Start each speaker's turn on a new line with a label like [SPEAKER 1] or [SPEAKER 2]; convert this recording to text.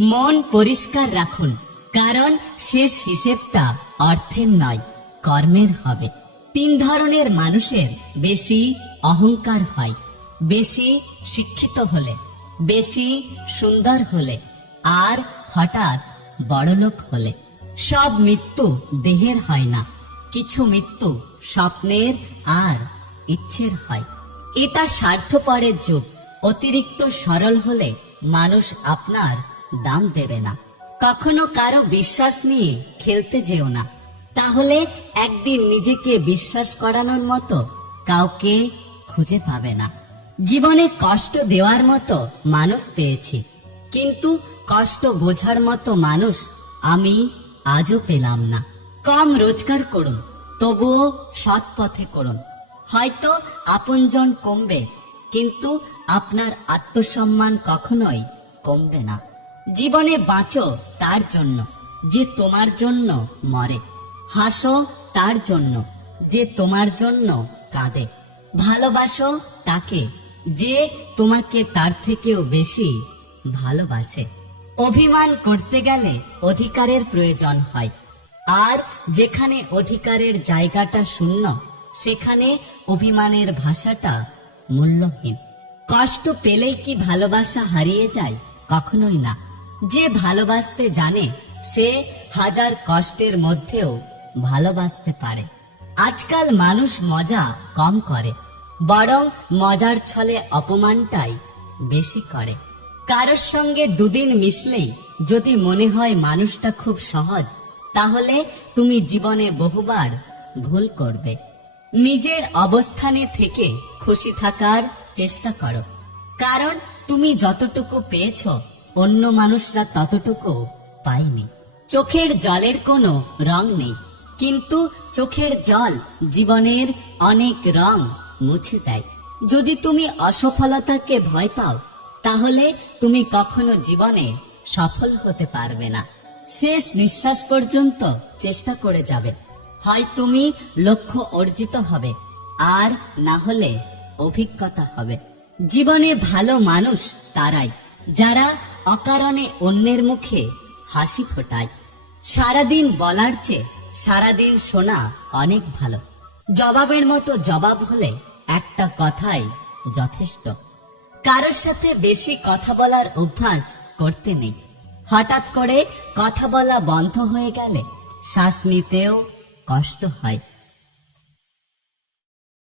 [SPEAKER 1] মন পরিষ্কার রাখুন, কারণ শেষ হিসেবটা অর্থের নয়, কর্মের হবে। তিন ধরনের মানুষের বেশি অহংকার হয়, বেশি শিক্ষিত হলে, বেশি সুন্দর হলে, আর হঠাৎ বড়লোক হলে। সব মৃত্যু দেহের হয় না, কিছু মৃত্যু স্বপ্নের আর ইচ্ছের হয়। এটা স্বার্থপরের যুগ, অতিরিক্ত সরল হলে মানুষ আপনার দাম দেবে না। কখনো কারও বিশ্বাস নিয়ে খেলতে যেও না। তাহলে একদিন নিজেকে বিশ্বাস করানোর মতো কাউকে খুঁজে পাবে না। জীবনে কষ্ট দেওয়ার মতো মানুষ পেয়েছি। কিন্তু কষ্ট বোঝার মতো মানুষ আমি আজও পেলাম না। কম রোজগার করুন, তবুও সৎ পথে করুন। হয়তো আপনজন কমবে, কিন্তু আপনার আত্মসম্মান কখনোই কমবে না। জীবনে বাঁচো তার জন্য, যে তোমার জন্য মরে। হাসো তার জন্য, যে তোমার জন্য কাঁদে। ভালোবাসো তাকে, যে তোমাকে তার থেকেও বেশি ভালোবাসে। অভিমান করতে গেলে অধিকারের প্রয়োজন হয়। আর যেখানে অধিকারের জায়গাটা শূন্য, সেখানে অভিমানের ভাষাটা মূল্যহীন। কষ্ট পেলেই কি ভালোবাসা হারিয়ে যায়? কখনোই না। যে ভালোবাসতে জানে, সে হাজার কষ্টের মধ্যেও ভালোবাসতে পারে। আজকাল মানুষ মজা কম করে, বরং মজার ছলে অপমানটাই বেশি করে। কারোর সঙ্গে দুদিন মিশলেই যদি মনে হয় মানুষটা খুব সহজ, তাহলে তুমি জীবনে বহুবার ভুল করবে। নিজের অবস্থানে থেকে খুশি থাকার চেষ্টা করো, কারণ তুমি যতটুকু পেয়েছ অন্য মানুষরা ততটুকু পায়নি। চোখের জলের কোনো রং নেই, কিন্তু চোখের জল জীবনের অনেক রং মুছে দেয়। যদি তুমি অসফলতাকে ভয় পাও, তাহলে তুমি কখনো জীবনে সফল হতে পারবে না। শেষ নিঃশ্বাস পর্যন্ত চেষ্টা করে যাবে। হয় তুমি লক্ষ্য অর্জিত হবে, আর না হলে অভিজ্ঞতা হবে। জীবনে ভালো মানুষ তারাই, যারা অকারণে অন্যের মুখে হাসি ফোটায়। সারাদিন বলার চেয়ে সারাদিন শোনা অনেক ভালো। জবাবের মতো জবাব হলে একটা কথাই যথেষ্ট। কারোর সাথে বেশি কথা বলার অভ্যাস করতে নেই। হঠাৎ করে কথা বলা বন্ধ হয়ে গেলে শ্বাস নিতেও কষ্ট হয়।